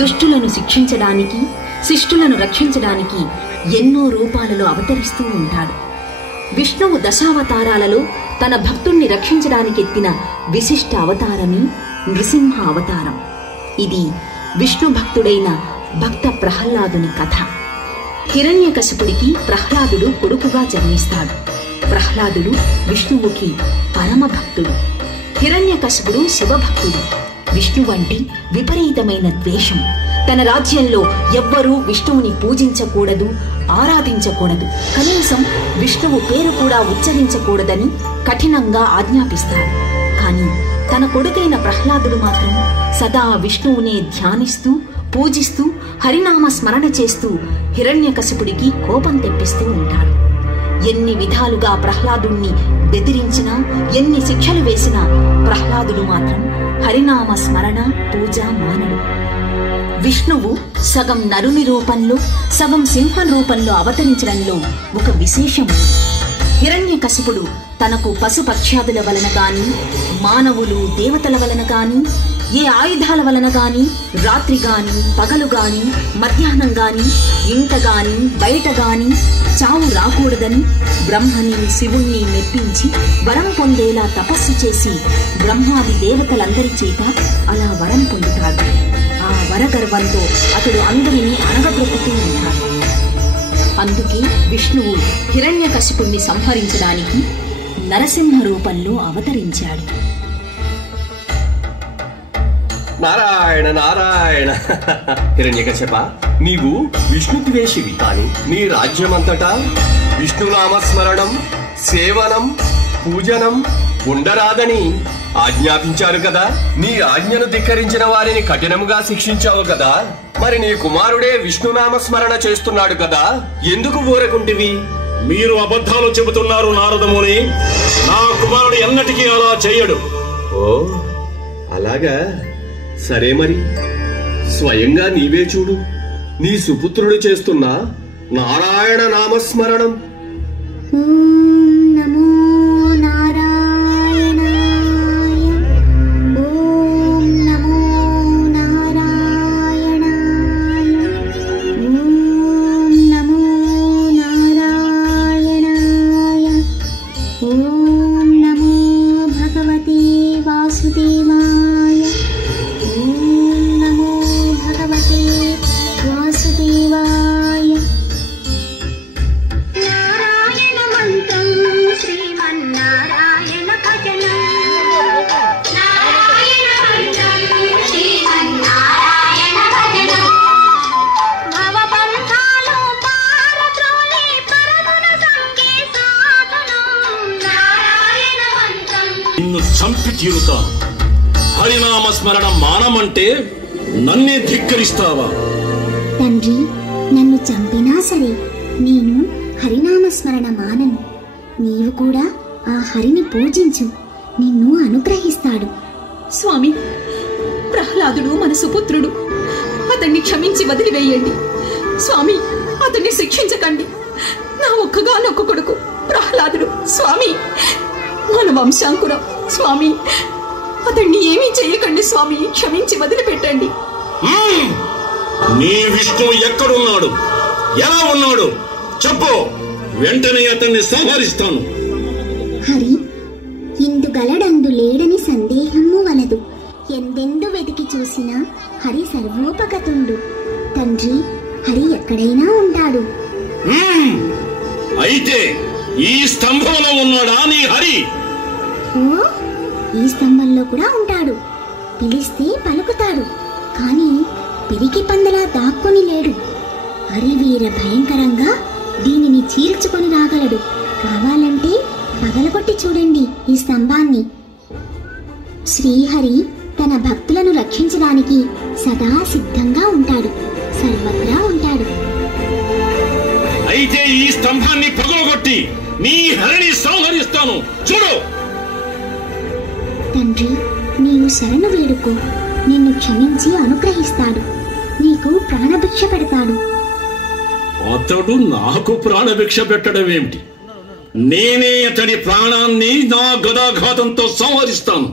దుష్టులను శిక్షించడానికి, శిష్టులను రక్షించడానికి ఎన్నో రూపాలలో అవతరిస్తూ ఉంటాడు. విష్ణువు దశావతారాలలో తన భక్తుణ్ణి రక్షించడానికి ఎత్తిన విశిష్ట అవతారమే నృసింహ అవతారం. ఇది విష్ణు భక్తుడైన భక్త ప్రహ్లాదుని కథ. హిరణ్యకశిపుడికి ప్రహ్లాదుడు కొడుకుగా జన్మిస్తాడు. ప్రహ్లాదుడు విష్ణువుకి పరమ భక్తుడు. హిరణ్యకశిపుడు శివభక్తుడు. విష్ణువంటి విపరీతమైన ద్వేషం. తన రాజ్యంలో ఎవ్వరూ విష్ణువుని పూజించకూడదు, ఆరాధించకూడదు, కనీసం విష్ణువు పేరు కూడా ఉచ్చరించకూడదని కఠినంగా ఆజ్ఞాపిస్తాడు. కానీ తన కొడుకైన ప్రహ్లాదుడు మాత్రం సదా విష్ణువునే ధ్యానిస్తూ, పూజిస్తూ, హరినామ స్మరణ చేస్తూ హిరణ్యకశిపుడికి కోపం తెప్పిస్తూ ఉంటాడు. ఎన్ని విధాలుగా ప్రహ్లాదుణ్ణి బెదిరించినా, ఎన్ని శిక్షలు వేసినా ప్రహ్లాదుడు మాత్రం హరినామ స్మరణ, పూజ మానడు. విష్ణువు సగం నరుని రూపంలో, సగం సింహం రూపంలో అవతరించడంలో ఒక విశేషం. హిరణ్యకశిపుడు తనకు పశుపక్ష్యాదుల వలన గాని, మానవులు దేవతల వలన గాని, ఏ ఆయుధాల వలన గాని, రాత్రి గాని, పగలు గాని, మధ్యాహ్నం గాని, ఇంట గాని, బయట గాని చావు రాకూడదని బ్రహ్మని, శివుణ్ణి మెప్పించి వరం పొందేలా తపస్సు చేసి బ్రహ్మాది దేవతలందరి చేత అలా వరం పొందుతాడు. ఆ వరగర్వంతో అతడు అందరినీ అణగద్రొక్కుతూ ఉంటాడు. అందుకే విష్ణువు హిరణ్యకశిపుణ్ణి సంహరించడానికి నరసింహ రూపంలో అవతరించాడు. నారాయణ నారాయణ. హిరణ్యకశప, నీవు విష్ణుద్వేషివి, కాని నీ రాజ్యమంతటా విష్ణునామస్మరణం, సేవనం, పూజనం ఉండరాదని ఆజ్ఞాపించారు కదా. నీ ఆజ్ఞను ధిక్కరించిన వారిని కఠినముగా శిక్షించావు కదా. మరి నీ కుమారుడే విష్ణునామస్మరణ చేస్తున్నాడు కదా, ఎందుకు ఊరకుంటివి? మీరు అబద్ధాలు చెబుతున్నారు నారదముని. నా కుమారుడు ఎన్నటికీ అలా చేయడు. ఓ అలాగా, సరే మరి స్వయంగా నీవే చూడు. నీ సుపుత్రుడు చేస్తున్న నారాయణ నామస్మరణం. నమో నారాయణాయ, ఓం నమో నారాయణాయ, ఓం నమో నారాయణాయ, ఓం నమో భగవతే వాసుదేవాయ, ఓం నమో భగవతే వాసుదేవాయ. నారాయణ మంత్రం శ్రీమన్నారాయణ భజనం, నారాయణ మంత్రం శ్రీమన్నారాయణ భజనం, భవబంధాలు పారద్రోలి పరమున సంగే సాధనం, నారాయణ మంత్రం. నిన్ను చంపి తీరుతాను. హరినామ స్మరణ మానమంటే నన్నే ధిక్కరిస్తావా? తండ్రి, నన్ను చంపినా సరే నేను హరినామస్మరణ మానను. నీవు కూడా ఆ హరిని పూజించు, నిన్ను అనుగ్రహిస్తాడు. స్వామి, ప్రహ్లాదుడు మన సుపుత్రుడు. అతన్ని క్షమించి వదిలివేయండి. స్వామి, అతన్ని శిక్షించకండి. నా ఒక్కగానొక్క కొడుకు ప్రహ్లాదుడు. స్వామి, మన వంశాంకురం. స్వామి, అతన్ని ఏమీ చేయకండి. స్వామి, క్షమించి వదిలిపెట్టండి. నీ విష్ణువు ఎక్కడున్నాడు? ఎలా ఉన్నాడు? చెప్పు, వెంటనే అతన్ని సంహరిస్తాను. హరి ఇందుగలడందు లేడని సందేహము వలదు. ఎందెందు వెతికి చూసినా హరి సర్వోపగతుండు. తండ్రి, హరి ఎక్కడైనా ఉంటాడు. అయితే ఈ స్తంభంలో ఉన్నాడా నీ హరి? ఓ, ఈ స్తంభంలో కూడా ఉంటాడు. పిలిస్తే పలుకుతాడు, కాని పిరికి పందలా దాక్కుని లేడు. హరి వీర భయంకరంగా దీనిని చీల్చుకొని రాగలడు. కావాలంటే పగలగొట్టి చూడండి ఈ స్తంభాన్ని. శ్రీహరి తన భక్తులను రక్షించడానికి సదా సిద్ధంగా ఉంటాడు, సర్వత్రా ఉంటాడు. అయితే ఈ స్తంభాన్ని పగలగొట్టి నీ హరిని సంహరిస్తాను, చూడు. తండ్రి, నీవు శరణు వేడుకో, నిన్ను క్షమించి అనుగ్రహిస్తాడు. నీకు ప్రాణభిక్ష పెడతాడు. అతడు నాకు ప్రాణభిక్ష పెట్టడం ఏమిటి? నేనే అతడి ప్రాణాన్ని నా గదాఘాతంతో సంహరిస్తాను.